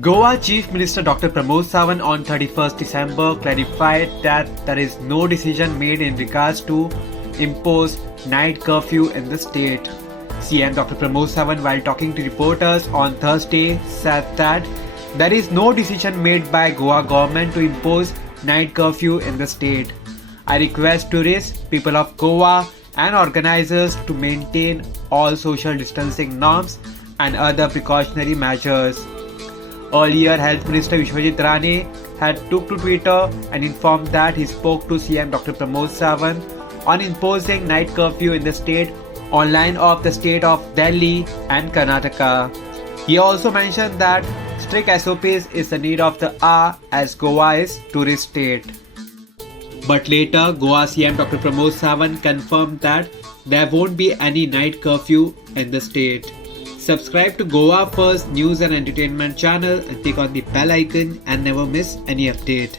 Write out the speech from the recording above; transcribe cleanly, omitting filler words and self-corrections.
Goa Chief Minister Dr. Pramod Sawant on 31st December clarified that there is no decision made in regards to impose night curfew in the state. CM Dr. Pramod Sawant, while talking to reporters on Thursday, said that there is no decision made by Goa government to impose night curfew in the state. I request tourists, people of Goa and organizers to maintain all social distancing norms and other precautionary measures. Earlier, Health Minister Vishwajit Rane had took to Twitter and informed that he spoke to CM Dr. Pramod Sawant on imposing night curfew in the state on line of the state of Delhi and Karnataka. He also mentioned that strict SOPs is the need of the hour as Goa is tourist state. But later, Goa CM Dr. Pramod Sawant confirmed that there won't be any night curfew in the state. Subscribe to Goa First News and Entertainment channel and click on the bell icon and never miss any update.